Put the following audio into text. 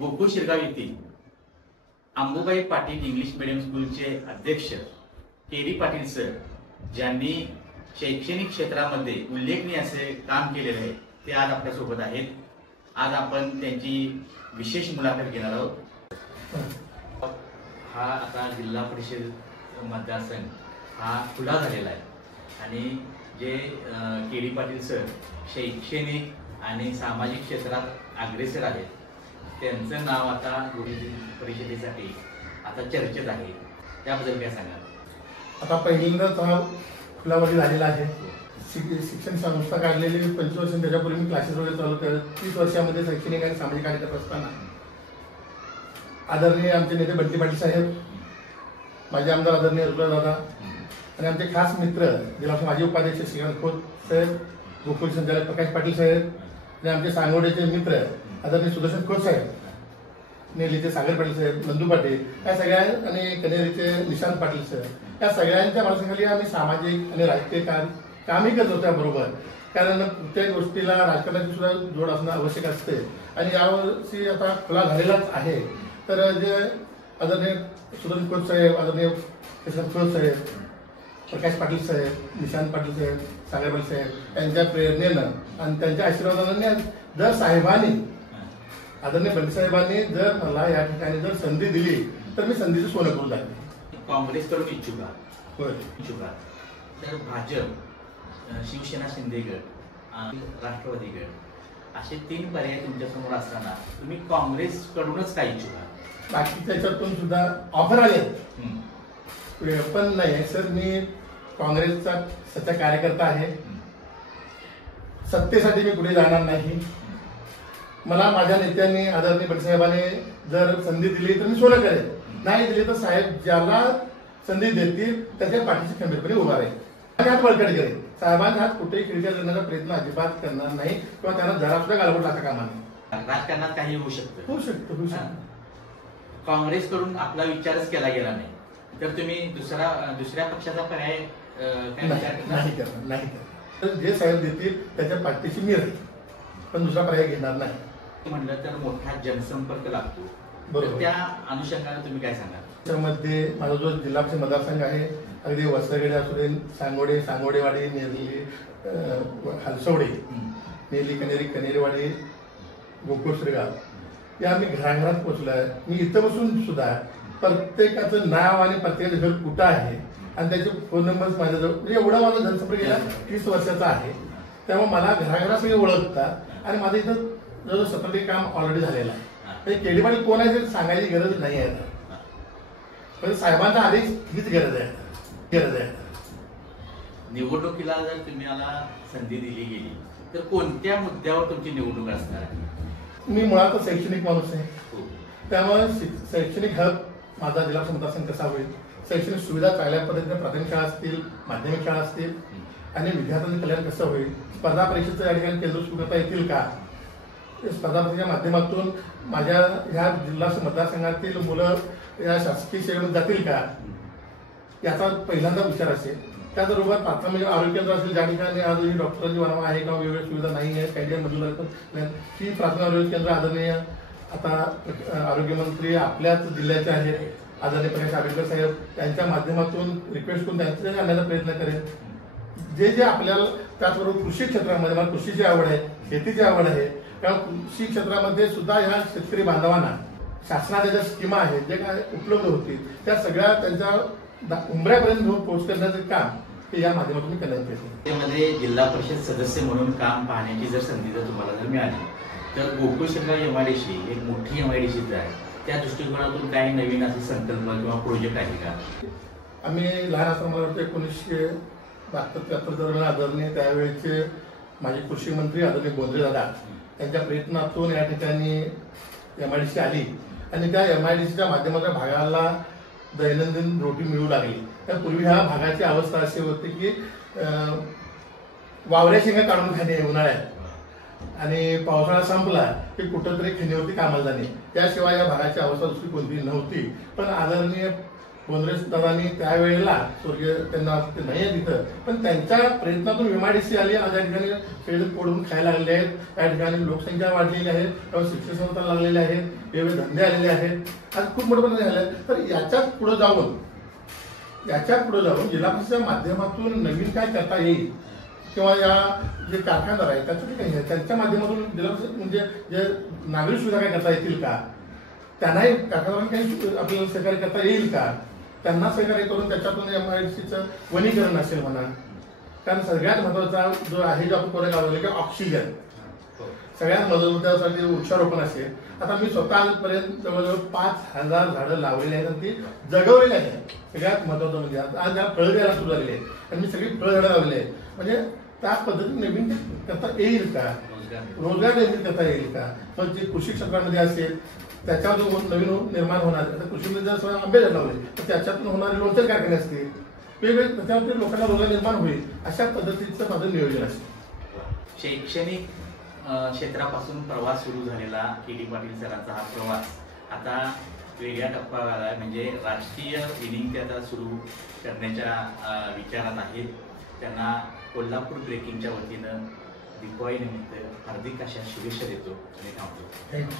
गोकुळ शिरगाव येथील अंबुबाई Patil English medium स्कूलचे अध्यक्ष केरी पाटील सर, ज्यांनी शैक्षणिक क्षेत्रामध्ये उल्लेखनीय असे काम केलेले आहे, ते आज आपल्यासोबत आहेत। आज आपण त्यांची विशेष मुलाखत घेणार आहोत। हा आता जिल्हा परिषद मतदारसंघ हा खुला झालेला आहे आणि जे केरी पाटील सर शैक्षणिक आणि सामाजिक क्षेत्रात अग्रेसर आहेत, त्यांचं नाव आता परिषदेसाठी आता चर्चेत आहे। त्याबद्दल काय सांगाल? आता पहिल्यांदाच हा खुलावडी झालेला आहे। शिक्षण संस्था काढलेली 25 वर्ष, त्याच्यापूर्वी मी क्लासेस वगैरे चालू केले। 30 वर्षामध्ये शैक्षणिक आणि सामाजिक कार्य करत असताना आदरणीय आमचे नेते बंटी पाटील साहेब, माझे आमदार आदरणीय रुद्र दादा आणि आमचे खास मित्र जिल्हा माजी उपाध्यक्ष श्रीकांत खोत साहेब, गोकुळ संचालक प्रकाश पाटील साहेब आणि आमचे सांगोडेचे मित्र आदरणीय सुदर्शन खोत साहेब, नेलीचे सागर पाटील साहेब, नंदू पाटील, या सगळ्या आणि कनेरीचे निशांत पाटील साहेब, या सगळ्यांच्या मार्गदर्शनाखाली आम्ही सामाजिक आणि राजकीय कामही करत होतो बरोबर। कारण प्रत्येक गोष्टीला राजकारणाची सुद्धा जोड असणं आवश्यक असते आणि यावर्षी आता खुला झालेलाच आहे। तर जे आदरणीय सुदर्शन खोत साहेब, आदरणीय निशांत खोत साहेब, प्रकाश पाटील साहेब, निशांत पाटील साहेब, सागर पाटील साहेब यांच्या प्रेरणेनं आणि त्यांच्या आशीर्वादाने जर साहेबांनी, आदरणीय बंटी साहेबांनी जर मला या ठिकाणी जर संधी दिली तर मी संधीचं सोनं करू लागले। काँग्रेसकडून इच्छुक होय, इच्छुक तर भाजप, शिवसेना शिंदे गट आणि राष्ट्रवादी गट असे 3 पर्याय तुमच्यासमोर असताना तुम्ही काँग्रेसकडूनच काय इच्छुक आहात? बाकी त्याच्यातून सुद्धा ऑफर आले पण नाही सर, मी काँग्रेसचा सच्चा कार्यकर्ता आहे। सत्तेसाठी मी कुठे जाणार नाही। मला माझ्या नेत्यांनी आदरणीय बंटी साहेबांनी जर संधी दिली तर मी सोनं करेन, नाही दिली तर साहेब ज्याला संधी देतील त्याच्या पाठीशी खंबीरपणे उभा राहील आणि हात बळकट करेल। साहेबांच्या हात कुठेही खिडक्या करण्याचा प्रयत्न अजिबात करणार नाही किंवा त्यांना जरा सुद्धा गालबोट टाका कामा नाही। राजकारणात काही होऊ शकतं, होऊ शकतं। काँग्रेसकडून आपला विचारच केला गेला नाही तर तुम्ही दुसऱ्या पक्षाचा पर्याय नाही करणार। तर जे साहेब देतील त्याच्या पाठीशी मी राहील, पण दुसरा पर्याय घेणार नाही। म्हटलं तर मोठा जनसंपर्क लागतो, बरोबर। त्या अनुषंगाने तुम्ही काय सांगाल? त्यामध्ये माझा जो जिल्हा परिषद मतदारसंघ आहे, अगदी वसरगडे असू दे, सांगोडेवाडी, नेरली, हलसवडे, नेरली, कनेरीवाडी, गोकुळ शिरगाव या आम्ही घराघरात पोहोचलो आहे। मी इथं बसून सुद्धा प्रत्येकाचं नाव आणि प्रत्येकाचं घर कुठं आहे आणि त्याचे फोन नंबर माझ्याजवळ, म्हणजे एवढा माझा जनसंपर्क गेला 30 वर्षाचा आहे। त्यामुळे मला घराघरात सगळे ओळखतात आणि माझं इथं जवळजवळ 17 काम ऑलरेडी झालेलं आहे। केडी पाटील कोण आहे ते सांगायची गरज नाही आहे, पण साहेबांचा आधीच हीच गरज आहे। निवडणुकीला जर तुम्हाला संधी दिली गेली तर कोणत्या मुद्द्यावर तुमची निवडणूक असणार आहे? मी मुळात शैक्षणिक माणूस आहे, त्यामुळे शैक्षणिक हब माझा जिल्हा मतदारसंघ कसा होईल, शैक्षणिक सुविधा चांगल्या पद्धतीने प्राथमिक शाळा असतील, माध्यमिक शाळा असतील आणि विद्यार्थ्यांचं कल्याण कसं होईल, स्पर्धा परीक्षेचं या ठिकाणी केंद्र सुरू करता येतील का, स्पर्धा परीक्षेच्या माध्यमातून माझ्या ह्या जिल्हा मतदारसंघातील मुलं या शासकीय सेवेमध्ये जातील का, याचा पहिल्यांदा विचार असेल। त्याचबरोबर प्राथमिक आरोग्य केंद्र असेल, ज्या ठिकाणी आजही डॉक्टरांची वनवा आहे किंवा वेगवेगळ्या सुविधा नाही आहे, काही काही मजूर ही प्राथमिक आरोग्य केंद्र आदरणीय आता आरोग्यमंत्री आपल्याच जिल्ह्याचे आहेत, आदरणीय प्रकाश आंबेडकर साहेब, त्यांच्या माध्यमातून रिक्वेस्ट करून त्यांच्याकडे आणण्याचा प्रयत्न करेन। जे आपल्याला, त्याचबरोबर कृषी क्षेत्रामध्ये मला कृषीची आवड आहे, शेतीची आवड आहे, कारण कृषी क्षेत्रामध्ये सुद्धा ह्या शेतकरी बांधवांना शासनाच्या ज्या स्कीमा आहेत, जे काय उपलब्ध होतील, त्या सगळ्या त्यांच्या उंबऱ्यापर्यंत घेऊन पोहोच करण्याचे काम हे या माध्यमातून करण्यात येते। त्यामध्ये जिल्हा परिषद सदस्य म्हणून काम पाहण्याची जर संधी तुम्हाला जर मिळाली तर गोकुळ शिरगाव MIDC एक मोठी MIDC आहे, त्या दृष्टिकोनातून काही नवीन असे संकल्प किंवा प्रोजेक्ट आहे का? आम्ही लहान असताना मला वाटतं 1972-73 दरम्यान आदरणीय त्यावेळेचे माझे कृषी मंत्री आदरणीय बोंद्रे दादा यांच्या प्रयत्नातून या ठिकाणी MIDC आली आणि त्या MIDCच्या माध्यमातून भागाला दैनंदिन रोटी मिळू लागली। त्यापूर्वी ह्या भागाची अवस्था अशी होती की वावऱ्या शेंगा काढून खाणे उन्हाळ्यात आणि पावसाळा संपला की कुठंतरी खणीवरती कामाला जाणे, त्याशिवाय या भागाची अवस्था दुसरी कोणतीही नव्हती। पण आदरणीय कोंद्रेस दादांनी त्यावेळेला स्वर्गीय त्यांना ते नाही आहे तिथं, पण त्यांच्या प्रयत्नातून एमआयडीसी आली. आज या ठिकाणी खेळ पोडून खायला लागले आहेत. त्या ठिकाणी लोकसंख्या वाढलेली आहे, शिक्षण संस्था लागलेले आहेत, वेगवेगळे धंदे आलेले आहेत. आज खूप मोठं झालं. तर याच्यात पुढे जाऊन जिल्हा परिषदेच्या माध्यमातून नवीन काय करता येईल किंवा या जे कारखानदार आहेत त्यांच्या माध्यमातून जिल्हा परिषद म्हणजे जे नागरिक सुविधा काय करता येतील का, त्यांनाही कारखानदारांना काही आपल्याला सहकार्य करता येईल का, त्यांना सहकार्य करून त्याच्यातून एमआयडीसीचं वनीकरण असेल म्हणा. कारण सगळ्यात महत्वाचा जो आहे जो आपण कोणा लावलेला की ऑक्सिजन सगळ्यात महत्वासाठी वृक्षारोपण असेल. आता मी स्वतः आजपर्यंत जवळजवळ 5,000 झाडं लावलेली आहेत आणि ती जगवलेली आहेत. सगळ्यात महत्वाचं म्हणजे आज ज्या फळं द्यायला सुरू झालेली आहे आणि मी सगळी फळं झाडं लावलेली आहेत. म्हणजे त्या पद्धतीने नवीन करता येईल का, रोजगार निर्मिती करता येईल का. मग जे कृषी क्षेत्रामध्ये असेल त्याच्यावर जो नवीन निर्माण होणार, आता कृषीमध्ये जर आंबे झाड लावले तर त्याच्यातून होणारे लोणचे कारखाने असतील, वेगवेगळे त्याच्यावर लोकांना रोजगार निर्माण होईल अशा पद्धतीचं माझं नियोजन असेल. शैक्षणिक क्षेत्रापासून प्रवास सुरू झालेला के.डी. पाटील सरांचा हा प्रवास आता वेगळ्या टप्प्यावर आला, म्हणजे राजकीय इनिंग ते आता सुरू करण्याच्या विचारात आहेत. त्यांना कोल्हापूर ब्रेकिंगच्या वतीनं दीपावली निमित्त हार्दिक अशा शुभेच्छा देतो आणि थांबतो. थँक्यू.